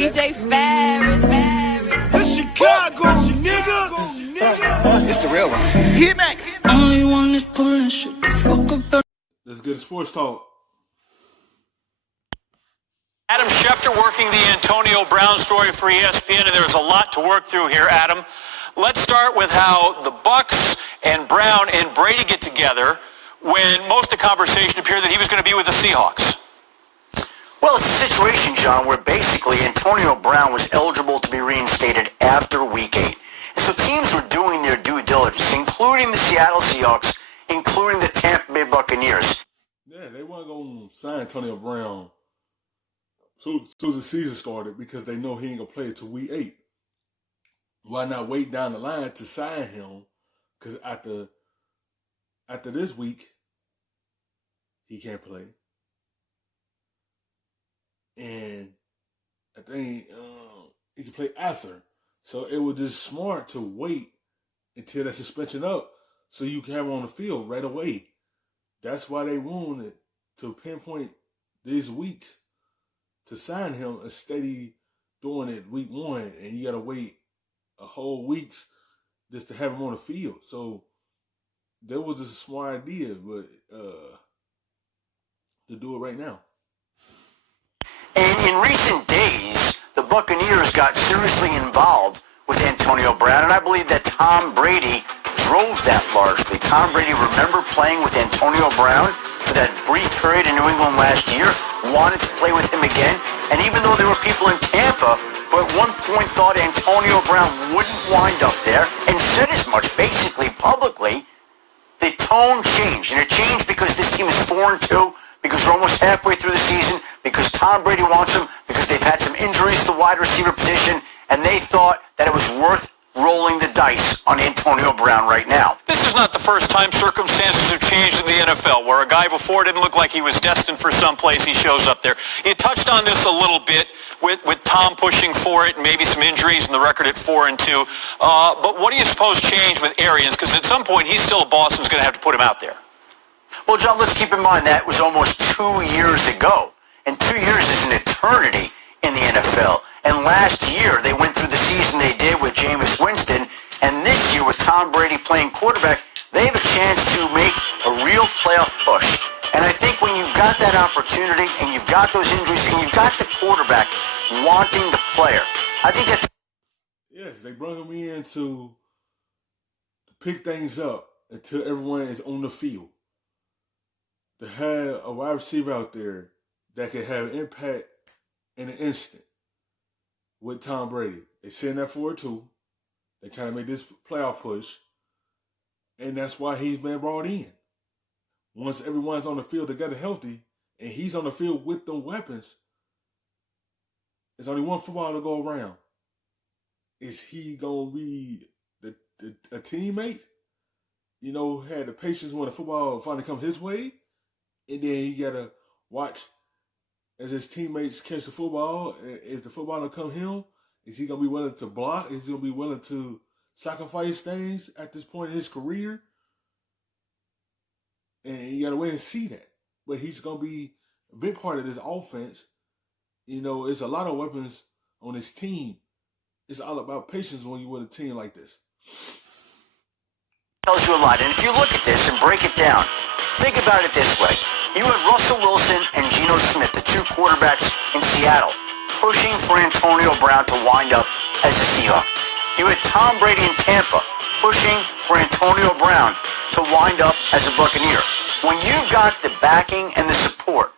DJ Ferris. The Chicago, nigga. It's the real one. Hit me. Only one is pulling shit the fuck up. Let's get sports talk. Adam Schefter working the Antonio Brown story for ESPN, and there's a lot to work through here, Adam. Let's start with how the Bucs and Brown and Brady get together when most of the conversation appeared that he was going to be with the Seahawks. Well, it's a situation, John, where basically Antonio Brown was eligible to be reinstated after Week 8. And so teams were doing their due diligence, including the Seattle Seahawks, including the Tampa Bay Buccaneers. Yeah, they weren't going to sign Antonio Brown so the season started because they know he ain't going to play until Week 8. Why not wait down the line to sign him? Because after this week, he can't play. And I think he can play after. So it was just smart to wait until that suspension up so you can have him on the field right away. That's why they wanted to pinpoint these weeks to sign him instead of doing it week 1, and you got to wait a whole weeks just to have him on the field. So that was just a smart idea, but to do it right now. And in recent days, the Buccaneers got seriously involved with Antonio Brown, and I believe that Tom Brady drove that largely. Tom Brady, remember playing with Antonio Brown for that brief period in New England last year, wanted to play with him again, and even though there were people in Tampa who at one point thought Antonio Brown wouldn't wind up there, and said as much, basically, publicly, the tone changed. And it changed because this team is 4-2, because we're almost halfway through the season, because Tom Brady wants him, because they've had some injuries to the wide receiver position, and they thought that it was worth rolling the dice on Antonio Brown right now. This is not the first time circumstances have changed in the NFL, where a guy before didn't look like he was destined for someplace, he shows up there. You touched on this a little bit with Tom pushing for it and maybe some injuries and the record at 4-2. But what do you suppose changed with Arians? Because at some point, he's still a boss who's going to have to put him out there. Well, John, let's keep in mind that was almost 2 years ago. And 2 years is an eternity in the NFL. And last year, they went through the season they did with Jameis Winston. And this year, with Tom Brady playing quarterback, they have a chance to make a real playoff push. And I think when you've got that opportunity and you've got those injuries and you've got the quarterback wanting the player, I think that... Yes, they brought him in to pick things up until everyone is on the field. To have a wide receiver out there that can have an impact in an instant with Tom Brady. They send that 4-2. They kind of made this playoff push. And that's why he's been brought in. Once everyone's on the field together healthy, and he's on the field with the weapons, there's only one football to go around. Is he going to be a teammate? You know, had the patience when the football finally come his way? And then you got to watch as his teammates catch the football. If the football don't come him, is he going to be willing to block? Is he going to be willing to sacrifice things at this point in his career? And you got to wait and see that. But he's going to be a big part of this offense. You know, it's a lot of weapons on his team. It's all about patience when you're with a team like this. Tells you a lot. And if you look at this and break it down, think about it this way. You had Russell Wilson and Geno Smith, the two quarterbacks in Seattle, pushing for Antonio Brown to wind up as a Seahawk. You had Tom Brady in Tampa pushing for Antonio Brown to wind up as a Buccaneer. When you've got the backing and the support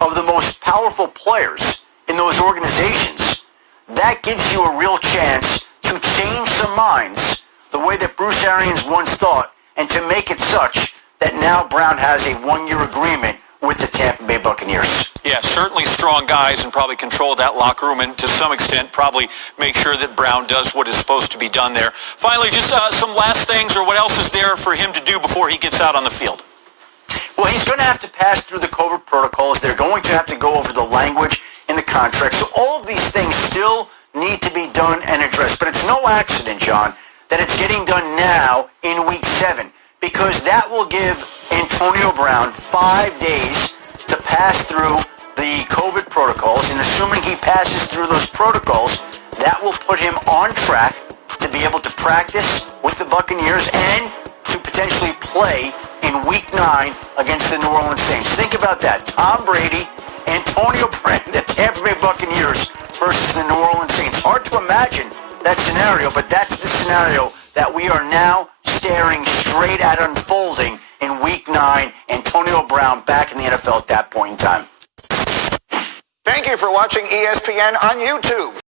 of the most powerful players in those organizations, that gives you a real chance to change some minds the way that Bruce Arians once thought, and to make it such that now Brown has a 1-year agreement with the Tampa Bay Buccaneers. Yeah, certainly strong guys and probably control that locker room and to some extent probably make sure that Brown does what is supposed to be done there. Finally, just some last things, or what else is there for him to do before he gets out on the field? Well, he's going to have to pass through the COVID protocols. They're going to have to go over the language in the contract. So all of these things still need to be done and addressed. But it's no accident, John, that it's getting done now in Week 7. Because that will give Antonio Brown 5 days to pass through the the COVID protocols, and assuming he passes through those protocols, that will put him on track to be able to practice with the Buccaneers and to potentially play in Week 9 against the New Orleans Saints. Think about that. Tom Brady, Antonio Brown, the Tampa Bay Buccaneers versus the New Orleans Saints. Hard to imagine that scenario, but that's the scenario that we are now staring straight at unfolding in Week 9. Antonio Brown back in the NFL at that point in time. Thank you for watching ESPN on YouTube.